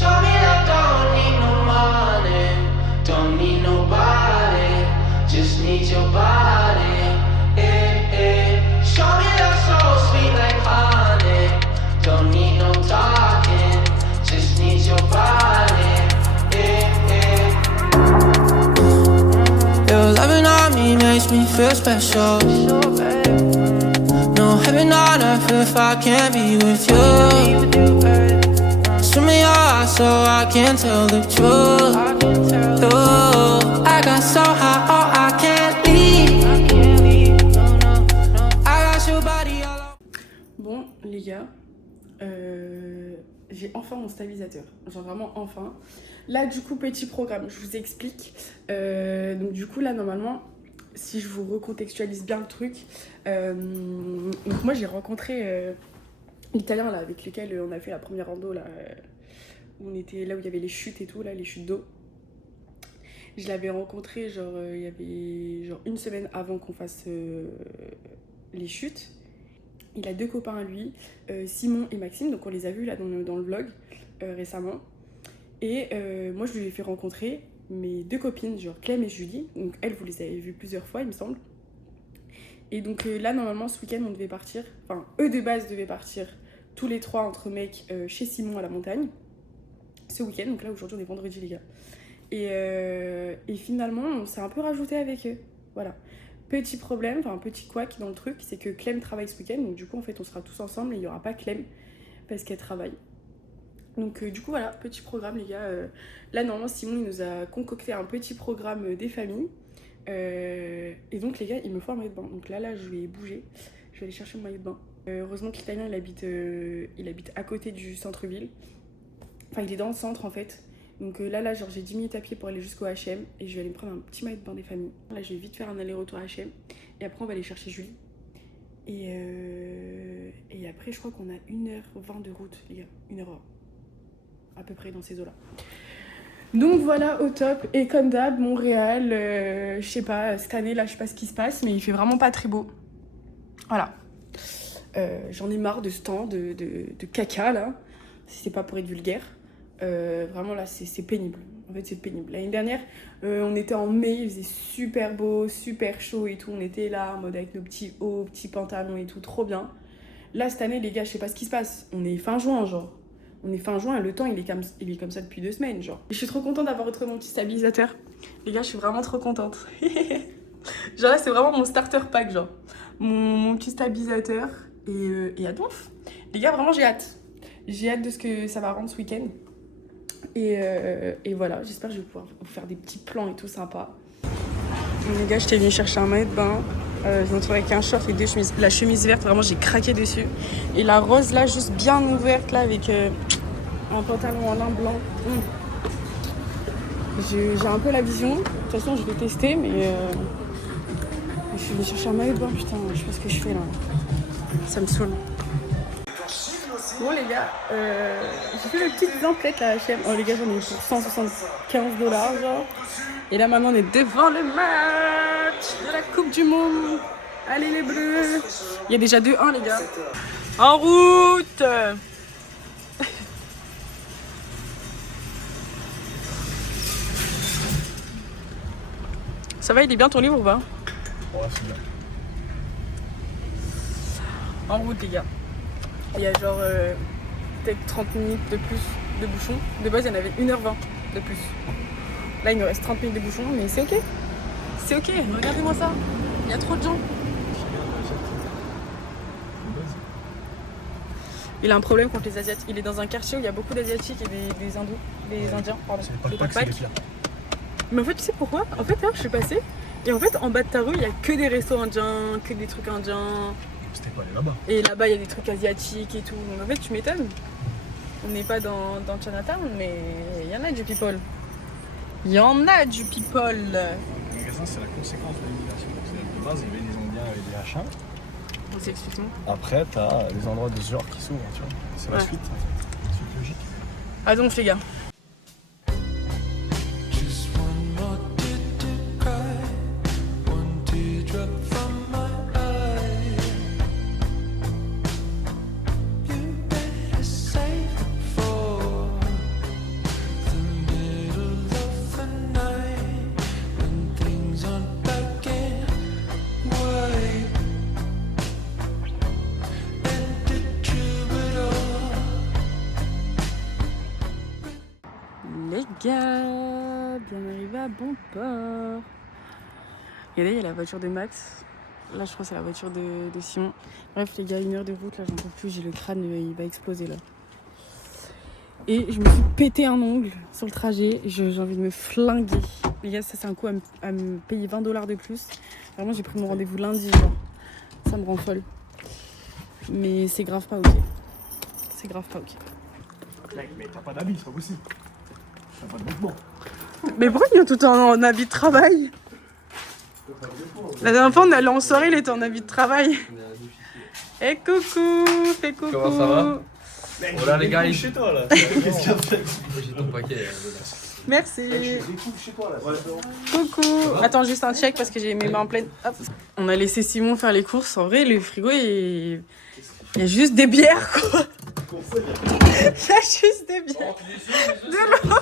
Show me I don't need no money, don't need nobody, just need your body. Show me that soul sweet like honey, don't need no talking, just need your body. Your loving on me makes me feel special. No heaven on earth if I can't be with you. Swim in your eyes so I can tell the truth. Oh, I got so high, oh I can't leave. I got your body all over. Bon les gars, j'ai enfin mon stabilisateur, genre vraiment enfin. Là du coup petit programme, je vous explique. Donc du coup là normalement, si je vous recontextualise bien le truc, donc moi j'ai rencontré l'italien là avec lequel on a fait la première rando là, où on était là où il y avait les chutes et tout là, les chutes d'eau. Je l'avais rencontré genre il y avait genre une semaine avant qu'on fasse les chutes. Il a deux copains à lui, Simon et Maxime, donc on les a vus là dans le vlog récemment. Et moi je lui ai fait rencontrer mes deux copines, genre Clem et Julie. Donc elles, vous les avez vues plusieurs fois il me semble. Et donc là normalement ce week-end on devait partir, enfin eux de base devaient partir tous les trois entre mecs chez Simon à la montagne ce week-end. Donc là aujourd'hui on est vendredi les gars. Et finalement on s'est un peu rajouté avec eux, voilà. Petit problème, enfin un petit couac dans le truc, c'est que Clem travaille ce week-end, donc du coup en fait on sera tous ensemble et il n'y aura pas Clem parce qu'elle travaille. Donc du coup voilà, petit programme les gars. Là normalement Simon il nous a concocté un petit programme des familles. Et donc les gars il me faut un maillot de bain. Donc là je vais bouger, je vais aller chercher mon maillot de bain. Heureusement que l'italien il habite à côté du centre-ville. Enfin il est dans le centre en fait. Donc là genre j'ai 10 minutes à pied pour aller jusqu'au H&M. Et je vais aller me prendre un petit maillot de bain des familles. Là je vais vite faire un aller-retour à H&M. Et après on va aller chercher Julie. Et après je crois qu'on a 1h20 de route les gars, 1h20 à peu près dans ces eaux-là. Donc voilà, au top. Et comme d'hab, Montréal, je sais pas, cette année là, je sais pas ce qui se passe, mais il fait vraiment pas très beau. Voilà. J'en ai marre de ce temps de caca là, si c'est pas pour être vulgaire. Vraiment là, c'est pénible. En fait, c'est pénible. L'année dernière, on était en mai, il faisait super beau, super chaud et tout. On était là en mode avec nos petits hauts, petits pantalons et tout, trop bien. Là, cette année, les gars, je sais pas ce qui se passe. On est fin juin, genre. On est fin juin et le temps il est comme ça depuis 2 semaines genre. Je suis trop contente d'avoir retrouvé mon petit stabilisateur. Les gars je suis vraiment trop contente. Genre là c'est vraiment mon starter pack genre. Mon petit stabilisateur et à donf. Les gars vraiment j'ai hâte. J'ai hâte de ce que ça va rendre ce week-end. Et voilà, j'espère que je vais pouvoir vous faire des petits plans et tout sympa. Les gars j'étais venue chercher un maillot de bain. Je me retrouve avec un short et 2 chemises. La chemise verte, vraiment, j'ai craqué dessus. Et la rose, là, juste bien ouverte, là, avec un pantalon en lin blanc. J'ai un peu la vision. De toute façon, je vais tester, mais je suis venue chercher un maillot de bain, putain. Je sais pas ce que je fais, là. Ça me saoule. Bon, les gars, j'ai fait mes petites emplettes, là, à H&M. Oh, les gars, j'en ai eu pour $175, genre. Et là, maintenant, on est devant le match de la Coupe du Monde. Allez, les Bleus. Il y a déjà 2-1, les gars. En route. Ça va, il est bien ton livre ou pas? Ouais, c'est bien. En route, les gars. Il y a genre peut-être 30 minutes de plus de bouchons. De base, il y en avait 1h20 de plus. Là, il nous reste 30 minutes de bouchons, mais c'est ok. C'est ok, regardez-moi ça. Il y a trop de gens. Il a un problème contre les Asiatiques. Il est dans un quartier où il y a beaucoup d'Asiatiques et des Hindous, des Indiens, pardon. C'est pas le pack, c'est les pires. Mais en fait, tu sais pourquoi? En fait, là, je suis passée. Et en fait, en bas de ta rue, il y a que des restos indiens, que des trucs indiens. C'était pas aller là-bas. Et là-bas, il y a des trucs asiatiques et tout. Donc en fait, tu m'étonnes. On n'est pas dans Chinatown, mais il y en a du people. Il y en a du people. L'immigration, c'est la conséquence de l'immigration. De base, il y avait des Indiens avec des H1. Explique-moi. Après, t'as des endroits de ce genre qui s'ouvrent, tu vois. C'est la suite, en fait. C'est logique. Ah donc, les gars. gars, bien arrivé à bon port. Regardez, il y a la voiture de Max. Là, je crois que c'est la voiture de Simon. Bref, les gars, 1 heure de route, là, j'en peux plus. J'ai le crâne, il va exploser là. Et je me suis pété un ongle sur le trajet. J'ai envie de me flinguer. Les gars, ça, c'est un coup à me payer $20 de plus. Vraiment, j'ai pris mon rendez-vous lundi, genre. Ça me rend folle. Mais c'est grave pas ok. C'est grave pas ok. Mec, mais t'as pas d'habit, c'est pas possible. T'as pas de vêtements. Mais pourquoi il est tout en habit de travail? La dernière fois, on est allé en soirée, il était en habit de travail. Eh coucou, fais coucou. Comment ça va? Mec, Oh là, les gars, chez toi là. Qu'est-ce qu'il y a fait? J'ai ton paquet. Merci. Mec, je découvre chez toi là. Coucou. Attends, juste un check parce que j'ai mes mains pleines. Hop. On a laissé Simon faire les courses. En vrai, le frigo, il y a juste des bières, quoi. Il y a juste des bières. De l'eau.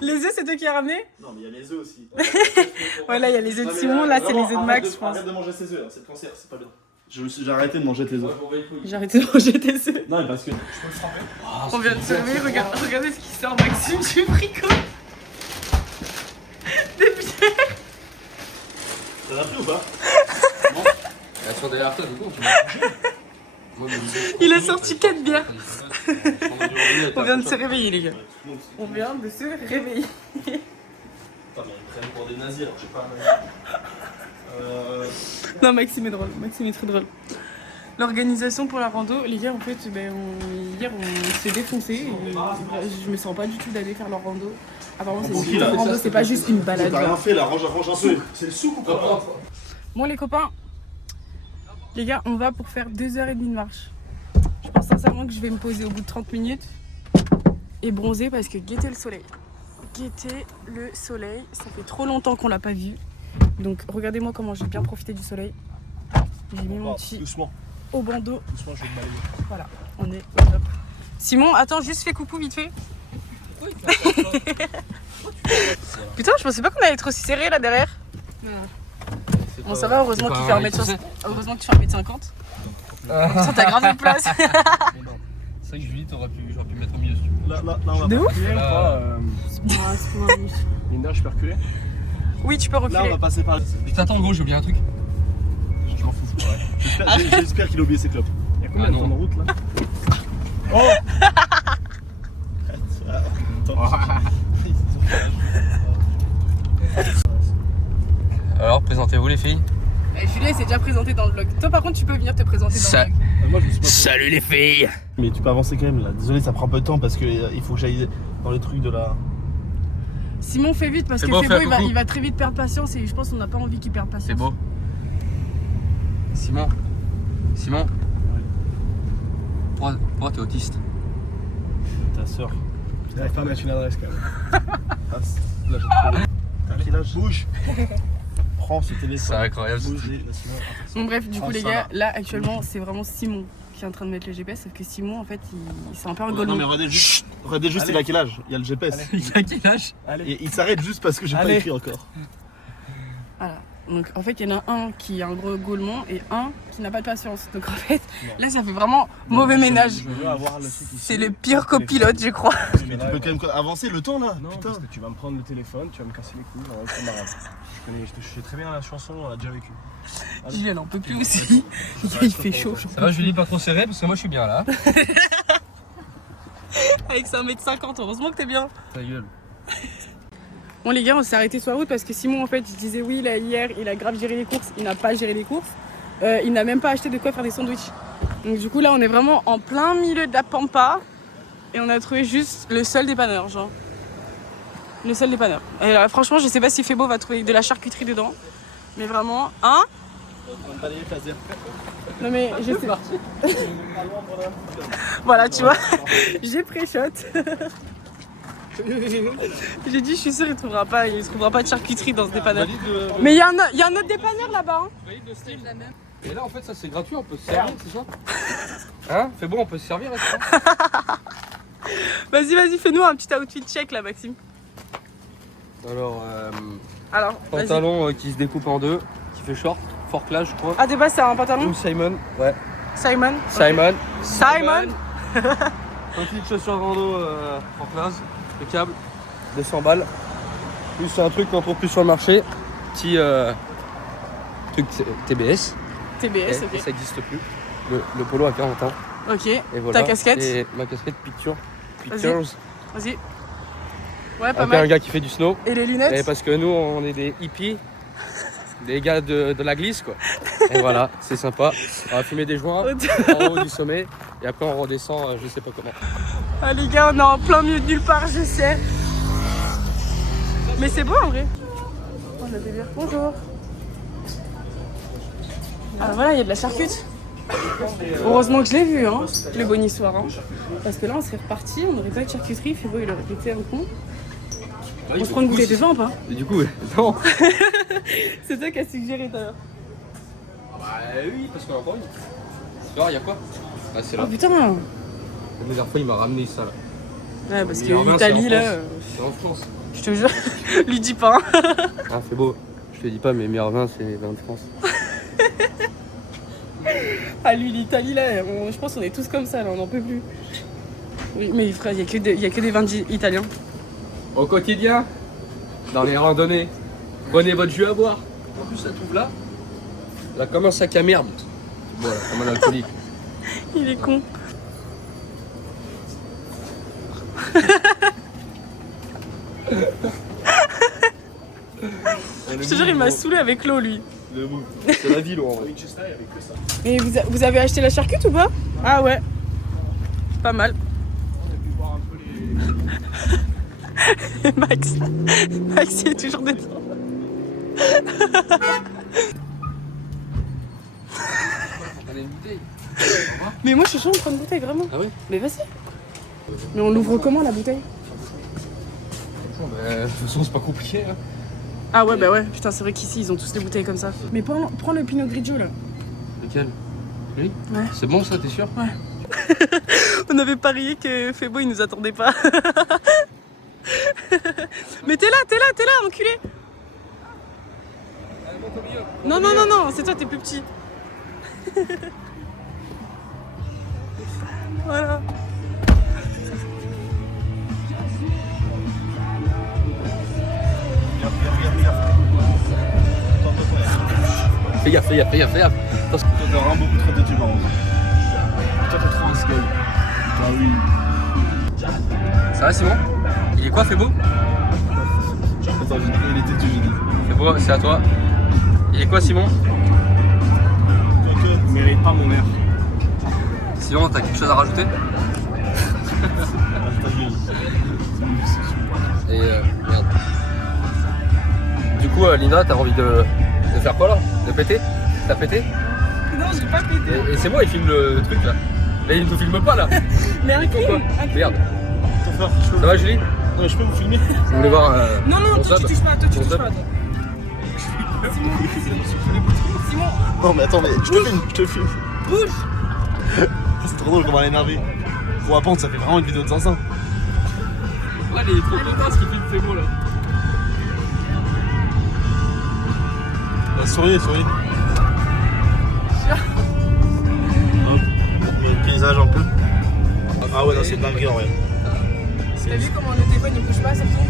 Les œufs, c'est toi qui as ramené? Non, mais il y a les œufs aussi. Voilà, il y a les œufs de Simon, là, c'est les œufs de Max, je pense. Arrête de manger ces œufs, c'est le cancer, c'est pas bien. J'ai arrêté de manger tes œufs. J'ai arrêté de manger tes œufs. Non, mais parce que. On vient de se lever, regardez ce qui sort, Maxime, du frigo. Des bières. T'en as pris ou pas? Elles sont derrière toi, du coup. Il a sorti 4 bières. On vient de se réveiller, les gars. On vient de se réveiller. Attends, mais ils me prennent pour des nazis alors j'ai pas un. Non, Maxime est drôle. Maxime est très drôle. L'organisation pour la rando, les gars, en fait, hier, on s'est défoncé. Et je me sens pas du tout d'aller faire leur rando. Apparemment, c'est une rando, c'est pas juste une balade. T'as rien fait là, range un peu. C'est le souk ou quoi? Bon, les copains, les gars, on va pour faire 2h30 de marche. Je pense sincèrement que je vais me poser au bout de 30 minutes et bronzer parce que guettez le soleil. Guettez le soleil, ça fait trop longtemps qu'on l'a pas vu. Donc regardez-moi comment j'ai bien profité du soleil. J'ai mis mon petit Doucement. au bandeau. Doucement, je vais te balayer. Voilà, on est au top. Simon, attends, juste fais coucou vite fait. Putain, je pensais pas qu'on allait être aussi serré là derrière. Bon, ça va, heureusement que tu fais 1m50. Heureusement que tu fais 1m50. Ça t'as grave de place. C'est vrai que Julie, j'aurais pu mettre au milieu si tu veux. Là, on va De pas ouf. reculer, Là, Linda, je peux reculer? Oui, tu peux Là, on reculer. va passer par. Putain, attends, gros, j'ai oublié un truc. Je m'en fous. Ouais. J'espère qu'il a oublié ses clopes. Il y a combien de temps de route là? Oh! Alors, présentez-vous les filles. Julie s'est déjà présentée dans le vlog. Toi, par contre, tu peux venir te présenter dans le vlog. Moi, je me suis pas... Salut les filles. Mais tu peux avancer quand même là. Désolé, ça prend un peu de temps parce que il faut que j'aille dans les trucs de la. Simon, fais vite parce que beau, c'est fais beau, un coucou. il va très vite perdre patience et je pense qu'on n'a pas envie qu'il perde patience. C'est beau. Simon. Simon. Pourquoi t'es autiste? Ta soeur. J'arrive pas à mettre une adresse quand même. Là, j'ai trouvé. T'as quel âge? Bouge. Prends ce téléphone. C'est incroyable, ce Bouge truc. et laisse-moi. Bon, bref, du coup, Oh, les ça gars, va. là, actuellement, c'est vraiment Simon qui est en train de mettre le GPS. Sauf que Simon, en fait, c'est un peu un Non, golemon. mais regardez juste, il a quel âge? Il y a le GPS. Il a quel âge? Et il s'arrête juste parce que j'ai pas Allez. écrit encore. Voilà. Donc, en fait, il y en a un qui est un gros golemon et un qui n'a pas de patience. Donc, en fait, là, ça fait vraiment mauvais ménage. Je veux avoir le truc ici. C'est le pire copilote, je crois. Mais tu peux quand même avancer le temps là. Non, Putain. parce que tu vas me prendre le téléphone, tu vas me casser les couilles, on va être camarades. Je sais très bien la chanson, on l'a déjà vécu. Julie, elle en peut plus aussi. Il fait chaud. Ça va, Julie, pas trop serré parce que moi je suis bien là. Avec 1m50, heureusement que t'es bien. Ta gueule. Bon les gars, on s'est arrêté sur la route parce que Simon en fait il disait oui là hier il a grave géré les courses, il n'a pas géré les courses, il n'a même pas acheté de quoi faire des sandwichs. Donc du coup là on est vraiment en plein milieu de la pampa et on a trouvé juste le seul dépanneur genre. Le seul dépanneur. Et là, franchement je sais pas si Febo va trouver de la charcuterie dedans, mais vraiment hein. Non mais je sais. Voilà tu vois, j'ai pré-shot. J'ai dit, je suis sûre, il trouvera pas de charcuterie dans ce dépanneur. Mais il y a un autre dépanneur là-bas. Hein. Et là en fait ça c'est gratuit, on peut se servir, c'est ça? Hein? Fais bon, on peut se servir est-ce que? Vas-y, fais-nous un petit outfit check là, Maxime. Alors, Alors, vas-y. pantalon qui se découpe en deux, qui fait short, forclage je crois. Ah, de base, c'est un pantalon Ou Simon, ouais. Simon. Simon. Simon. Petite chaussure de rando en classe, le câble, 200 balles. Plus c'est un truc qu'on trouve plus sur le marché. Petit truc TBS. TBS, ok. Ça n'existe plus. Le polo à 40 ans. Ok. Et voilà. Ta casquette. Et ma casquette Pictures. Vas-y. Ouais, pas Après mal. un gars qui fait du snow. Et les lunettes? Et parce que nous on est des hippies. Des gars de la glisse quoi. Et voilà, c'est sympa. On va fumer des joints en haut du sommet. Et après on redescend, je sais pas comment. Ah les gars, on est en plein milieu de nulle part, je sais. Mais c'est beau en vrai. Oh le délire. Bonjour. Ah voilà, il y a de la charcute. Heureusement que je l'ai vu, hein, le bonissoir. Hein. Parce que là, on serait reparti, on n'aurait pas eu de charcuterie. Fébo, il aurait pété un con. On se prend une bouteille de vin ou pas? Et du coup, non. C'est toi qui as suggéré tout à l'heure. Bah oui, parce qu'on a encore une. Tu vois, il y a quoi? Ah, c'est là. Oh putain. La dernière fois, il m'a ramené ça là. Ouais, parce Mais que Irvin, l'Italie, c'est en là, France. C'est en France. je te jure, lui dis pas. Hein. Ah, c'est beau. Je te dis pas, mais Mirvin, c'est vin de France. Ah lui, l'Italie, là, je pense qu'on est tous comme ça, là, on n'en peut plus. Oui, mais frère, il y a que des vins italiens. Au quotidien, dans les randonnées, prenez votre jus à boire. En plus, ça trouve là. Là, comme un sac à merde. Voilà, comme un alcoolique. Il est con. Je te jure, il m'a saoulé avec l'eau, lui. C'est la ville, en vrai. Et vous avez acheté la charcute ou pas? Ah ouais. Pas mal. Max, il est toujours dedans. On a une bouteille. Mais moi, je suis chaud de prendre une bouteille, vraiment. Ah oui? Mais vas-y. Mais on l'ouvre comment, la bouteille? De toute façon, c'est pas compliqué. Hein. Ah ouais, bah ouais. Putain, c'est vrai qu'ici, ils ont tous des bouteilles comme ça. Mais prends le Pinot Grigio, là. Lequel? Lui? Ouais. C'est bon, ça, t'es sûr? Ouais. On avait parié que Fébo, il nous attendait pas. Mais t'es là, enculé. Non, c'est toi, t'es plus petit. Voilà. Fais gaffe. Attention. Toi, t'as vraiment beaucoup trop de tubes en rose. Toi, t'es trop un sky. Ah oui. Ça va, Simon? Il est quoi, Fébo? Attends, il était tout, j'ai dit. Fébo, c'est à toi. Il est quoi, Simon? Il mérite pas mon air. Simon, t'as quelque chose à rajouter? Et merde. Du coup, Lina, t'as envie de faire quoi là? De péter? T'as pété? Non, j'ai pas pété. Et c'est moi, il filme le truc là. Là, il ne nous filme pas là. Mais un clé. Merde. Ça va, Julie? Non, mais je peux vous filmer? Vous voulez voir Non, mon toi, sub? tu touches pas, toi, tu Mon touches sub? pas. Simon, Non, mais attends, mais je te filme. bouge. C'est trop drôle comment elle est énervée. Pour apprendre, ça fait vraiment une vidéo de 500. Ouais, il est trop content ce qu'il filme Fébo là. Souriez. Hop. Et le paysage un peu. Ah ouais, non, c'est une dinguerie en vrai. T'as vu comment le téléphone il bouge pas, ça tourne?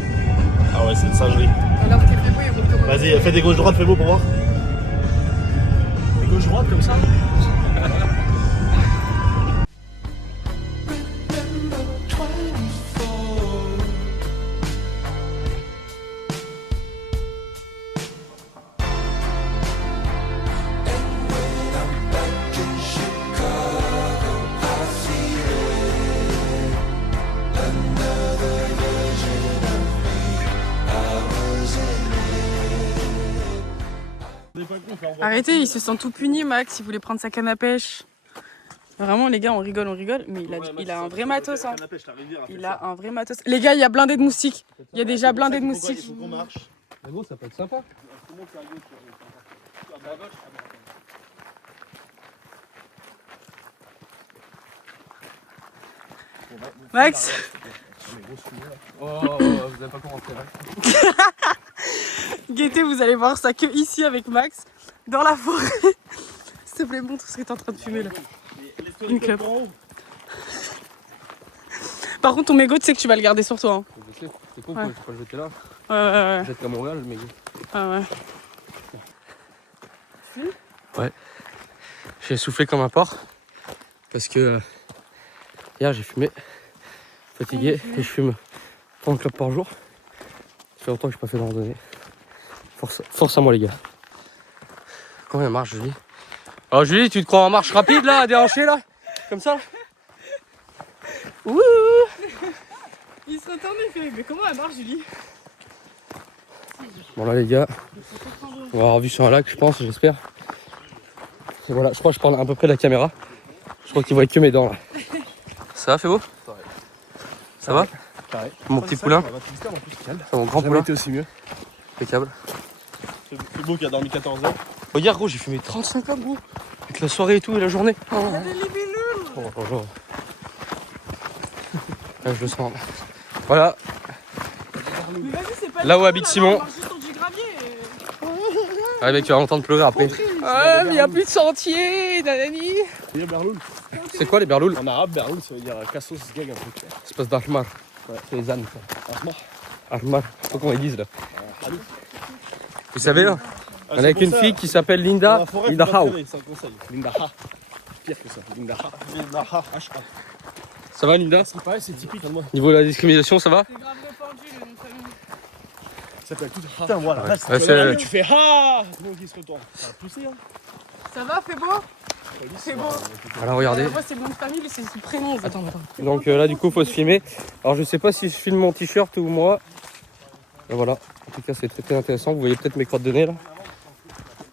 Ah ouais, c'est une singerie. Alors que Fébo, il roule comme un... Vas-y, fais des gauches-droites, fais beau pour voir. Des gauches-droites comme ça? Arrêtez, il se sent tout puni, Max. Il voulait prendre sa canne à pêche. Vraiment, les gars, on rigole, mais il a un vrai matos. Hein. Il a un vrai matos. Les gars, il y a blindé de moustiques. Il y a déjà blindé de moustiques. Il faut qu'on marche. Mais bon, ça peut être sympa. Max, Oh, vous avez pas commencé là. Gaieté, vous allez voir ça que ici avec Max, dans la forêt. S'il te plaît, montre ce que t'es en train de fumer là. Une clope. par contre, ton mégot, tu sais que tu vas le garder sur toi. Hein. Je sais, c'est con, Ouais. faut pas le jeter là. Ouais. Jette comme Montréal, mais. Ah ouais. Ouais. J'ai soufflé comme un porc. Parce que hier j'ai fumé. Fatigué et je fume 30 clopes par jour. Ça fait longtemps que je n'ai pas fait de randonnée. Force à moi les gars. Combien marche Julie? Alors Julie, tu te crois en marche rapide là, à déhancher là? Comme ça? Ouh! Il se retourne et fait, mais comment elle marche, Julie? Bon là les gars, on va avoir vu sur un lac je pense, j'espère. Et voilà, je crois que je prends à peu près la caméra. Je crois qu'il voit que mes dents là. Ça va, fait beau? Ça va? Carré. Mon petit poulain? Ça va, Tristan, en plus, calme. C'est mon grand Jamais poulain. été aussi mieux. Impeccable. C'est beau qui a dormi 14 heures. Regarde gros, j'ai fumé 35 clopes gros. Avec la soirée et tout et la journée. Oh, bonjour. Là, je le sens. Voilà, Mais vas-y, c'est pas là où le habite fond, Simon. on marche juste sur du gravier. Ouais mec, tu vas entendre pleurer après. Ouais, mais il n'y a plus de sentier, nanani. Il y a Berloul. C'est quoi les berlouls? En arabe, Berloul, ça veut dire Kassos Gag, un truc. C'est pas d'Ahmar. Ouais. C'est les ânes ça. Franchement. Ahmar, faut qu'on les dise là. Allez. Vous savez là, on est avec une fille qui s'appelle Linda. Linda Hao. C'est un conseil. Linda Ha. Pire que ça. Linda Ha. Linda Ha. H-A. Ça va Linda? C'est pareil, c'est typique. Regarde-moi. Niveau de la discrimination, ça va? C'est grave répandu le nom de famille. Ça s'appelle tout Ha. Putain, voilà. Ouais. Là, Ouais, c'est- tu fais Ha. Tout le monde qui se retourne. Ça va pousser, hein. Ça va, fait beau? C'est beau. Voilà, regardez. Moi, c'est le nom de famille, lui, c'est son prénom. Attends. Donc là du coup faut se filmer. Alors je sais pas si je filme mon t-shirt ou moi. Et voilà, en tout cas c'est très intéressant. Vous voyez peut-être mes crottes de nez là.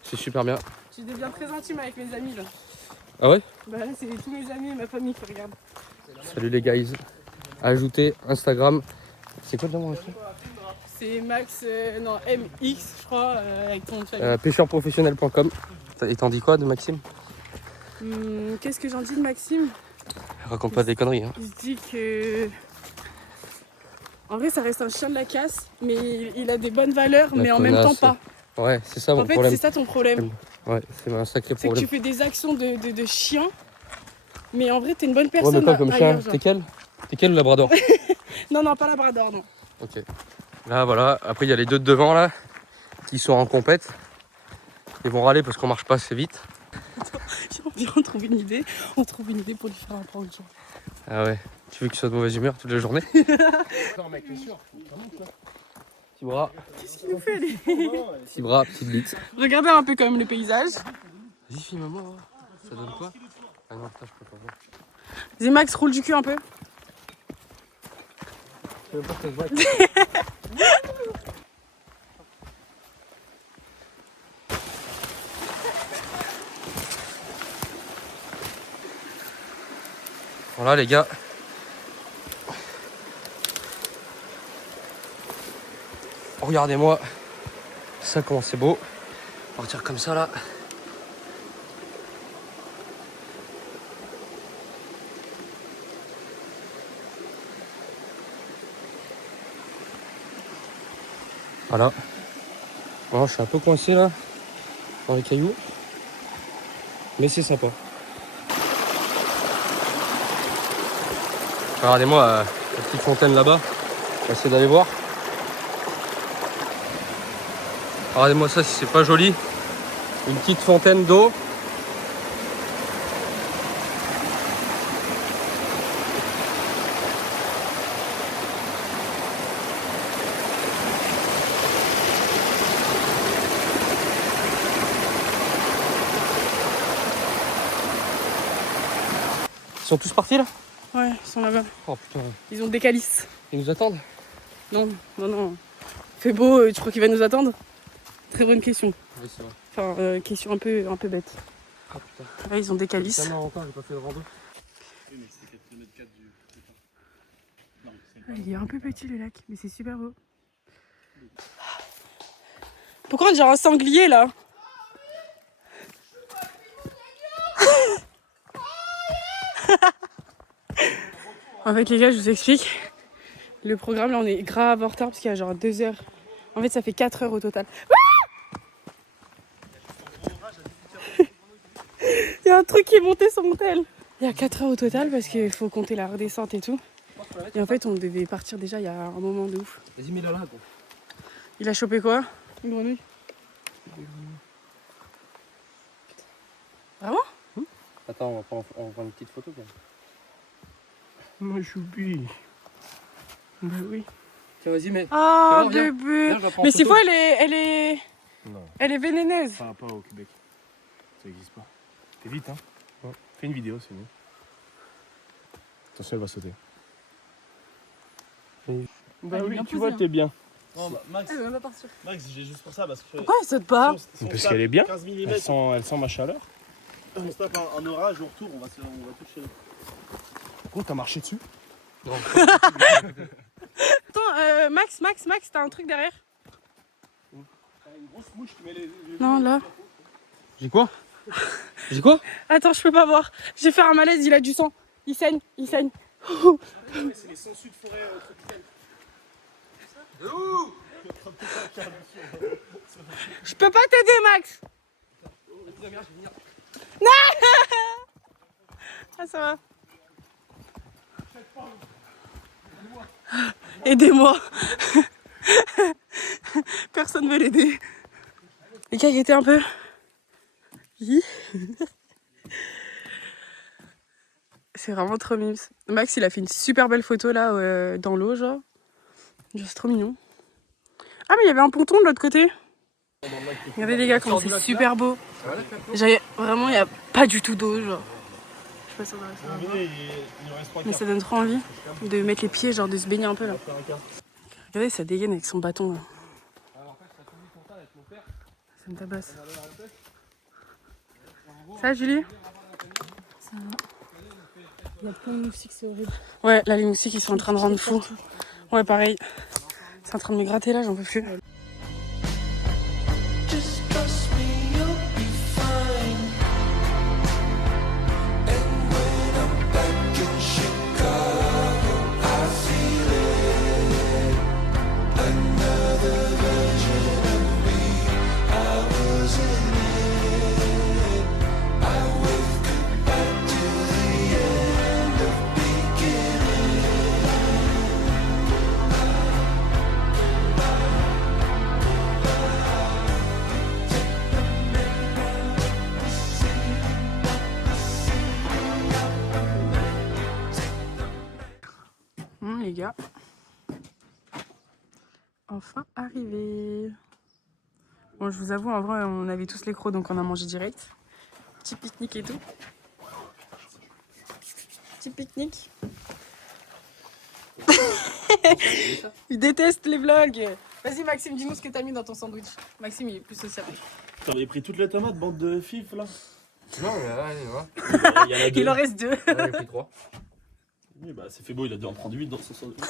C'est super bien. Je deviens très intime avec mes amis, là. Ah ouais? Bah là, c'est tous mes amis et ma famille qui regardent. Salut les guys. Ajoutez Instagram. C'est quoi le nom Instagram? C'est Max, non, MX, je crois, avec ton nom de famille. Pêcheurprofessionnel.com. Et t'en dis quoi de Maxime? Qu'est-ce que j'en dis de Maxime? Raconte pas des conneries hein. Il se dit que... En vrai, ça reste un chien de la casse, mais il a des bonnes valeurs, La mais en même temps connasse. pas. Ouais, c'est ça mon En fait, problème. c'est ça ton problème. Ouais, c'est un sacré C'est que problème. tu fais des actions de chien, mais en vrai, t'es une bonne Ouais, personne. mais quoi comme chien? ailleurs, genre. T'es quel? T'es quel le labrador? Non, pas labrador, non. Ok. Là voilà, après il y a les deux de devant là qui sont en compète. Ils vont râler parce qu'on marche pas assez vite. On trouve une idée. On trouve une idée pour lui faire un prank. Genre. Ah ouais, tu veux qu'il soit de mauvaise humeur toute la journée? Non, mec, t'es sûr. Petit bras, Qu'est-ce qu'il nous fait, lui? petit bras, petite bite. Regardez un peu quand même le paysage. Vas-y filme-moi, ça donne quoi? Ah non, putain, je peux pas voir. Vas-y, Max, roule du cul un peu. Je sais même pas que ça se voit. Voilà les gars. Regardez-moi. Ça comment c'est beau. Partir comme ça là. Voilà. Bon, je suis un peu coincé là. Dans les cailloux. Mais c'est sympa. Regardez-moi la petite fontaine là-bas. On va essayer d'aller voir. Regardez-moi ça si c'est pas joli. Une petite fontaine d'eau. Ils sont tous partis là? Ouais, ils sont là-bas. Oh putain, Ils ont des calices. ils nous attendent? Non. Fait beau, tu crois qu'il va nous attendre? Très bonne question. Oui, c'est vrai. Enfin, question un peu bête. Oh putain. Ouais, ils ont des calices. Tellement longtemps, j'ai pas fait de rando. Il est un peu petit le lac, mais c'est super beau. Pourquoi on dirait un sanglier là? En fait les gars, je vous explique. Le programme là, on est grave en retard parce qu'il y a genre 2 heures. En fait ça fait 4 heures au total. Il y a un truc qui est monté sur mon tel. Il y a 4 heures au total parce qu'il faut compter la redescente et tout. Et en fait, on devait partir déjà il y a un moment de ouf. Vas-y, mets-la là, gros. Il a chopé quoi? Une grenouille. Vraiment? Attends, on va prendre une petite photo quand même. Moi, choupi. Bah oui. Tiens, vas-y, mets. Ah, C'est bon, viens. bébé. Viens, je la prends en Mais c'est photo. quoi, elle Non, est vénéneuse. pas au Québec. Ça n'existe pas. Fais vite, hein. Ouais. Fais une vidéo, c'est mieux. Attention, elle va sauter. Bah Elle est oui, bien tu posée, vois, hein. t'es bien. Non, Max, Elle veut même pas partir. Max, j'ai juste pour ça parce que. Pourquoi elle saute pas? Parce qu'elle est bien. 15 mm. Elle sent ma chaleur. On se tape un orage au retour, on va toucher. Oh, t'as marché dessus? Non. Attends, Max, t'as un truc derrière? T'as une grosse mouche qui met les. Non, là. J'ai quoi? J'ai quoi? Attends, je peux pas voir. J'ai fait un malaise, il a du sang. Il saigne. C'est les sangsues de forêt tropicales. Je peux pas t'aider, Max. Non. Ah, ça va. Aidez-moi. Personne veut l'aider. Les gars, il était un peu. Hi. C'est vraiment trop mimes. Max, il a fait une super belle photo là, dans l'eau, genre. C'est trop mignon. Ah, mais il y avait un ponton de l'autre côté. Regardez les gars, comment c'est super beau. Vraiment, il n'y a pas du tout d'eau, genre. Je sais pas si ça va rester. Il nous reste 3 Mais ça donne trop envie de mettre les pieds, genre de se baigner un peu là. Regardez, ça dégaine avec son bâton là. Ça me tabasse. Ça va, Julie? Ça va. Il y a plein de moustiques, c'est horrible. Ouais, là les moustiques ils sont en train de rendre fou. Ouais, pareil. C'est en train de me gratter là, j'en peux plus. Just trust me, you'll be fine. And when I'm back in Chicago, I feel it. Another version of me, I wasn't it. I wave goodbye to the end of beginning. Les gars, enfin arrivé. Bon, je vous avoue, en vrai, on avait tous les crocs, donc on a mangé direct. Petit pique-nique et tout. Petit pique-nique. Il déteste les vlogs. Vas-y, Maxime, dis-nous ce que t'as mis dans ton sandwich. Maxime, il est plus sociable. T'avais pris toutes les tomates, bande de fifs là. Non, mais là, Il y en a deux. Il en reste 2. j'ai pris 3. Oui, bah c'est fait beau, il a dû en prendre 8 dans son sandwich.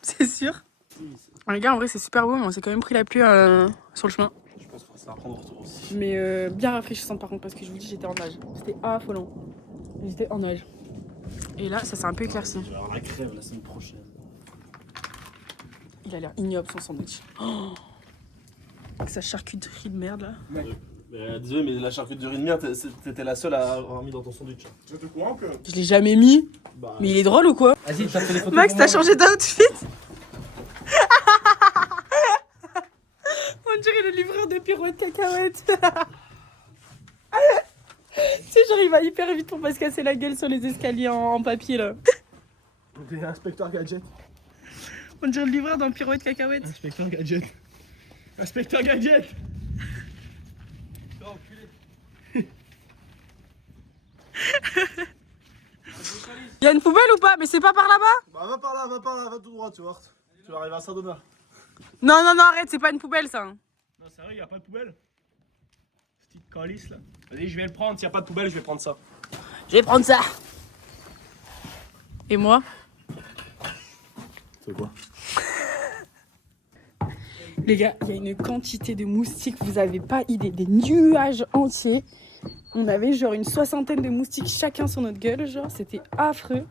C'est sûr. Les gars, en vrai, c'est super beau, mais on s'est quand même pris la pluie sur le chemin. Je pense que ça va prendre au retour aussi. Mais bien rafraîchissante par contre, parce que je vous dis, j'étais en nage. C'était affolant. J'étais en nage. Et là, ça s'est un peu éclairci. Je vais avoir la crève la semaine prochaine. Il a l'air ignoble son sandwich. Oh, avec sa charcuterie de merde là. Désolé, mais la charcuterie de merde, t'étais la seule à avoir mis dans ton sandwich. Tu es au courant que. Je l'ai jamais mis. Bah, Mais il est drôle ou quoi? Vas-y, t'as fait des photos. Max, pour t'as moi, changé d'outfit? On dirait le livreur de pirouette cacahuète. Tu sais, genre il va hyper vite pour pas se casser la gueule sur les escaliers en papier là. t'es inspecteur gadget. On dirait le livreur d'un pirouette cacahuète. Inspecteur gadget. Inspecteur gadget. Il y a une poubelle ou pas? Mais c'est pas par là-bas? Bah va par là, va tout droit, tu vois. Tu vas arriver à Saint-Donat. Non, non, non, arrête, c'est pas une poubelle ça. Non, sérieux, y'a pas de poubelle. Petite calice là. Vas-y, je vais le prendre. S'il y a pas de poubelle, je vais prendre ça. Je vais prendre ça. Et moi? C'est quoi? Les gars, il y a une quantité de moustiques, vous avez pas idée, des nuages entiers. On avait genre une 60aine de moustiques chacun sur notre gueule, genre c'était affreux.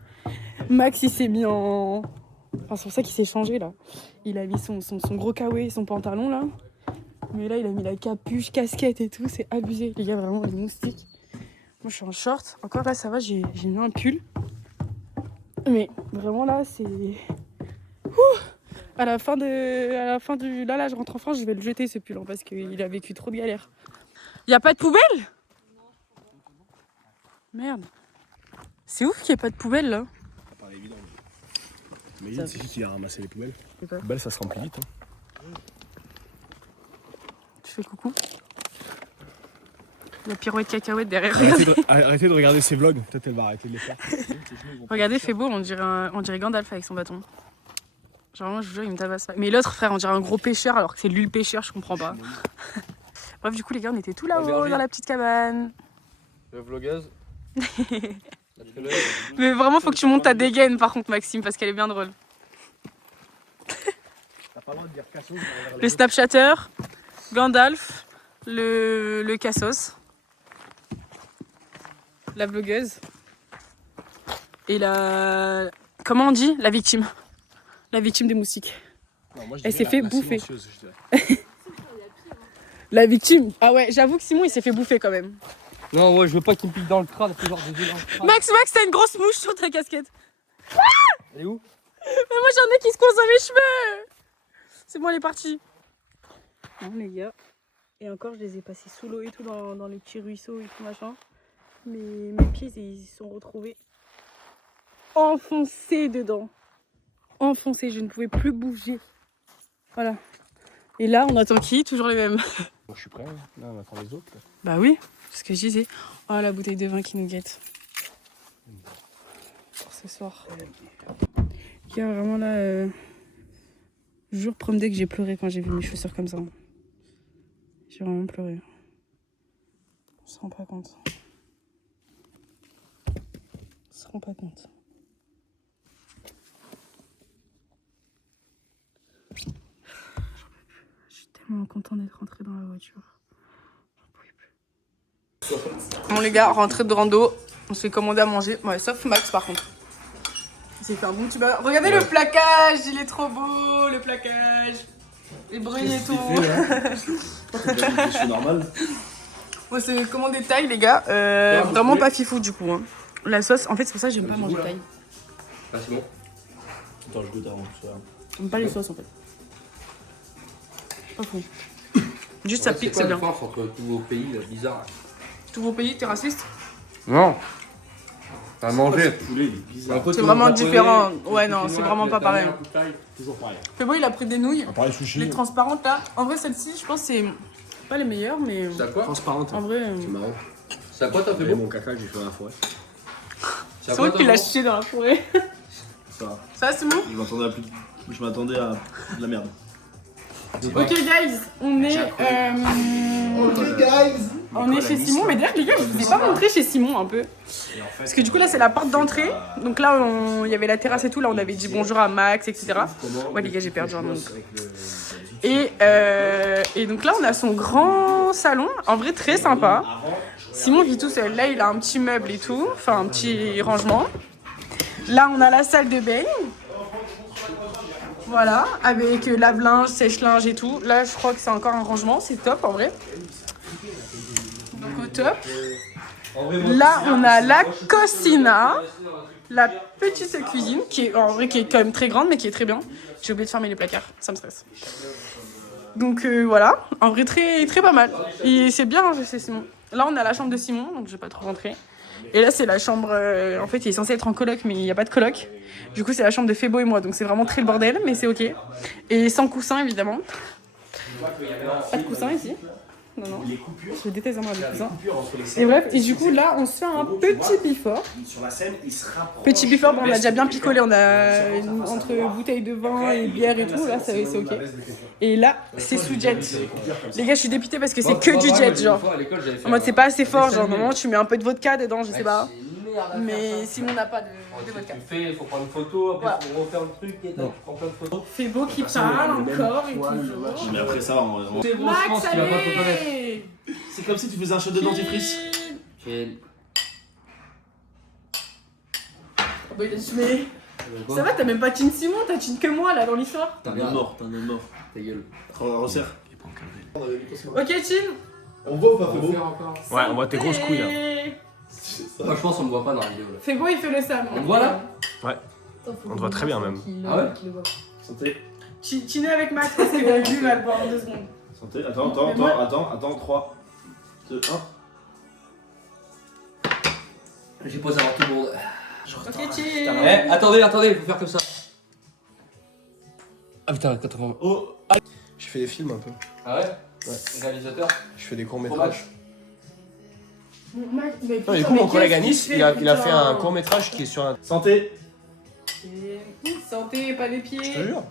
Max il s'est mis en... Enfin c'est pour ça qu'il s'est changé là. Il a mis son gros kawaii et son pantalon là. Mais là il a mis la capuche, casquette et tout, c'est abusé. Les gars vraiment les moustiques. Moi je suis en short, encore là ça va, j'ai mis un pull. Mais vraiment là, c'est... À la fin du... Là, je rentre en France, je vais le jeter ce pull, hein, parce qu'il a vécu trop de galères. Y a pas de poubelle? Merde. C'est ouf qu'il n'y ait pas de poubelle là. Ça paraît évident. Mais imagine, c'est qui qui a ramassé les poubelles. C'est quoi? Les poubelles, ça se remplit vite. Hein. Tu fais coucou. La pirouette cacahuète derrière. Arrêtez de regarder ses vlogs, peut-être elle va arrêter de les faire. Regardez, fait beau, on dirait Gandalf avec son bâton. Genre, moi, je vous jure, il me tabasse pas. Mais l'autre, frère, on dirait un gros pêcheur alors que c'est lui le pêcheur, je comprends pas. Bref, du coup, les gars, on était tout là-haut dans la petite cabane. La vlogueuse. Mais vraiment, faut que tu montes ta dégaine par contre, Maxime, parce qu'elle est bien drôle. Le Snapchatter, Gandalf, le Cassos, la vlogueuse et la... Comment on dit? La victime. La victime des moustiques. Non, elle s'est fait bouffer. La victime. Ah ouais, j'avoue que Simon, il s'est fait bouffer quand même. Non, ouais, je veux pas qu'il me pique dans le crâne. Genre Max, t'as une grosse mouche sur ta casquette. Elle est où? Mais moi j'en ai qui se coincent dans les cheveux. C'est bon, elle est partie. Bon les gars. Et encore, je les ai passés sous l'eau et tout dans les petits ruisseaux et tout machin. Mais mes pieds, ils se sont retrouvés enfoncés dedans. Enfoncés, je ne pouvais plus bouger. Voilà. Et là, on attend qui? Toujours les mêmes. Bon, je suis prêt, là on attend les autres. Là. Bah oui, c'est ce que je disais. Oh, la bouteille de vin qui nous guette. Pour ce soir. Il y a vraiment là... Je jure, promener que j'ai pleuré quand j'ai vu mes chaussures comme ça. J'ai vraiment pleuré. On se rend pas compte. On se rend pas compte. Je suis tellement contente d'être rentrée dans la voiture. J'en pouvais plus. Bon les gars, rentrée de rando. On se fait commander à manger. Ouais, sauf Max par contre. Il s'est fait un bon petit bain. Regardez le plaquage, il est trop beau, le plaquage. Les bruits et tout. C'est normal. Moi, c'est commandé taille, les gars. Vraiment pas fifou du coup. Hein. La sauce, en fait, c'est pour ça que j'aime pas manger taille. Ah, c'est bon. Attends, je goûte avant tout ça. J'aime pas les sauces en fait. Pas fou. Juste ça pique, c'est bien. C'est quoi la différence entre tous vos pays bizarres? Tous vos pays, t'es raciste? Non. T'as mangé. Poulet, il est bizarre. C'est vraiment différent. Ouais, non, c'est vraiment pas pareil. Toujours pareil. C'est bon, il a pris des nouilles. À part les sushis. Les transparentes là. En vrai, celle-ci, je pense c'est pas les meilleures, mais C'est à quoi? Transparente. en vrai. C'est marrant. C'est à quoi t'as fait Et beau? mon caca que j'ai fait dans la forêt. C'est vrai qu'il a chié dans la forêt. Ça. Ça, c'est bon? Je m'attendais à de la merde. Ok, guys, on est. On est chez Simon, mais d'ailleurs, les gars, je vous ai pas montré chez Simon un peu. Parce que du coup, là, c'est la porte d'entrée. Donc là, il y avait la terrasse et tout. Là, on avait dit bonjour à Max, etc. Ouais, les gars, j'ai perdu un nom. Et donc là, on a son grand salon. En vrai, très sympa. Simon vit tout seul. Là, il a un petit meuble et tout. Enfin, un petit rangement. Là, on a la salle de bain. Voilà, avec lave-linge, sèche-linge et tout. Là, je crois que c'est encore un rangement. C'est top, en vrai. Donc, au top. Là, on a la cocina, la petite cuisine, qui est en vrai qui est quand même très grande, mais qui est très bien. J'ai oublié de fermer les placards, ça me stresse. Donc voilà, en vrai très, très pas mal. Et c'est bien rangé chez Simon. Là, on a la chambre de Simon, donc je vais pas trop rentrer. Et là, c'est la chambre... en fait, il est censé être en coloc, mais il n'y a pas de coloc. Du coup, c'est la chambre de Febo et moi, donc c'est vraiment très le bordel, mais c'est ok. Et sans coussin, évidemment. Pas de coussin ici. Non, non. Je déteste avoir des coussins. Et bref, et du coup, là, on se fait un petit before. Petit before, bon, on a déjà bien picolé. On a entre bouteilles de vin et bière et tout. Là, c'est ok. Et là, c'est sous jet. Les gars, je suis dépitée parce que c'est que du jet, genre. En mode, c'est pas assez fort. Genre, normalement, tu mets un peu de vodka dedans, je sais pas. Mais Simon n'a pas de vodka. Il faut prendre une photo, après il faut refaire le truc, et tu prends plein de photos. C'est beau qui parle encore et toujours. Mais après ça, C'est bon, je pense qu'il va pas te reconnaître. c'est comme si tu faisais un shot de dentifrice. Bah, il a fumé. Ça va, t'as même pas chin Simon, t'as chin que moi là dans l'histoire. T'es un homme mort, Ta gueule. Resserre. Ok, chin. On voit ou pas Febo? Ouais, on voit tes grosses couilles là. Moi je pense qu'on me voit pas dans la vidéo là. Febo, il fait le sale. On me voit là? Ouais. On te voit très bien même. Ah ouais? Santé. Chiner avec Max parce qu'il va lui va le boire en 2 secondes. Santé. Attends. 3, 2, 1. J'ai posé avant tout le monde. Ok, cheers. Eh, attendez, faut faire comme ça. Ah putain, 80. Oh. Je fais des films un peu. Ah ouais? Ouais. Réalisateur. Je fais des courts-métrages. Max, mais Non, du coup, mon collègue Anis, il a fait un court-métrage qui est sur un. Santé. Santé, pas les Je te pieds. jure.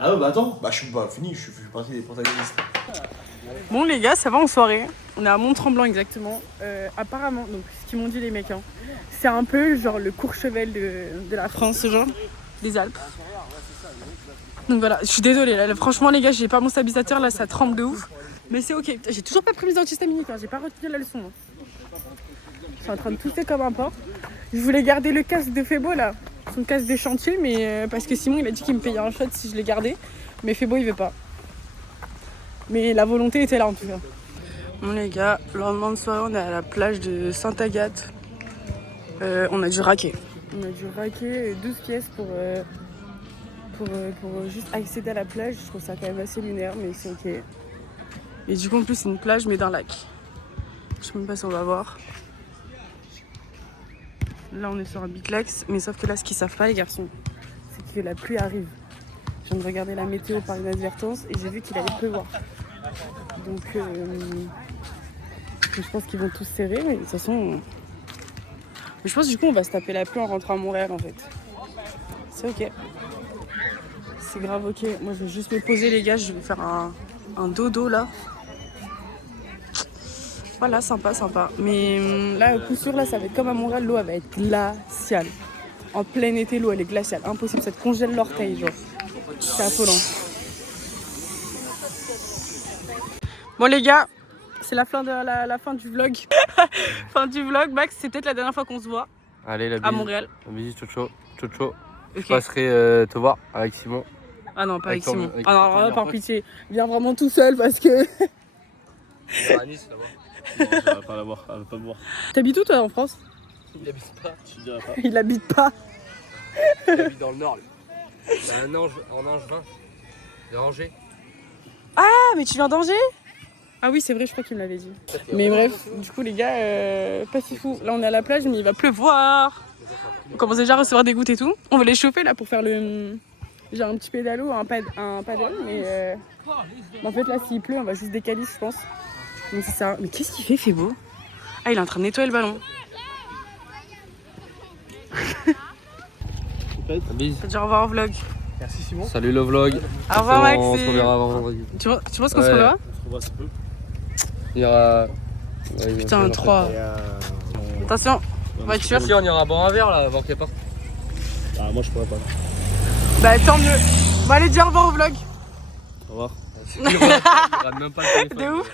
Ah bah attends, bah je suis pas fini, je fais partie des protagonistes. Bon les gars, ça va en soirée. On est à Mont-Tremblant exactement. Apparemment, donc ce qu'ils m'ont dit les mecs, hein, c'est un peu genre le Courchevel de la France, genre des Alpes. Donc voilà, je suis désolée, là, franchement les gars, j'ai pas mon stabilisateur, là ça tremble de ouf. Mais c'est ok, j'ai toujours pas pris mes antihistaminiques, hein, j'ai pas retenu la leçon. Hein. Je suis en train de tousser comme un porc. Je voulais garder le casque de Febo là, son casque de chantier, mais parce que Simon il a dit qu'il me payait un shot si je l'ai gardé. Mais Febo il veut pas. Mais la volonté était là en tout cas. Bon les gars, le lendemain de soirée on est à la plage de Sainte-Agathe. On a dû raquer. On a dû raquer 12 pièces pour juste accéder à la plage. Je trouve ça quand même assez lunaire mais c'est ok. Et du coup en plus c'est une plage mais d'un lac. Je sais même pas si on va voir. Là on est sur un biclax, mais sauf que là ce qu'ils savent pas les garçons, c'est que la pluie arrive. Je viens de regarder la météo par inadvertance et j'ai vu qu'il allait pleuvoir. Donc je pense qu'ils vont tous serrer, mais de toute façon... Mais je pense du coup on va se taper la pluie en rentrant à Montréal en fait. C'est ok. C'est grave ok. Moi je vais juste me poser les gars, je vais faire un dodo là. Voilà, sympa. Mais là, au coup sûr, là, ça va être comme à Montréal, l'eau elle va être glaciale. En plein été, l'eau elle est glaciale. Impossible, ça te congèle l'orteil, genre. C'est affolant. Bon les gars, c'est la fin du vlog. Fin du vlog, Max, c'est peut-être la dernière fois qu'on se voit. Allez, la bise. À Montréal. La bise, Chocho. Okay. Je passerai te voir avec Simon. Ah non, pas avec ton- Simon. avec Ah non, ton alors, par pote. pitié. Viens vraiment tout seul parce que... À Nice, là-bas. Non, ça va pas l'avoir, elle va pas me voir. T'habites où toi en France? Il habite pas. Je dirais pas. Il habite pas. Il habite dans le nord, lui. C'est un ange, en Angevin. De Angers. Ah, mais tu viens d'Angers? Ah oui, c'est vrai, je crois qu'il me l'avait dit. Mais bref, du coup les gars, pas si fou. Là on est à la plage mais il va pleuvoir. On commence déjà à recevoir des gouttes et tout. On va les chauffer là pour faire le... J'ai un petit pédalo, un paddle, mais en fait là s'il pleut on va juste décaler je pense. Donc c'est ça. Mais qu'est-ce qu'il fait Febo? Ah il est en train de nettoyer le ballon. La bise. T'as dit au revoir au vlog. Merci Simon. Salut le vlog. Au revoir Maxime. On se reverra avant vendredi. Tu penses qu'on se Ouais. reverra? On se revoit, ça peut. Il y aura. Putain 3. Attention, voiture. Si, on ira boire un verre là avant qu'elle parte. Ah, moi je pourrais pas. Bah tant mieux. Bon allez dis au revoir au vlog. Au revoir. Il regarde même pas le téléphone. De ouf.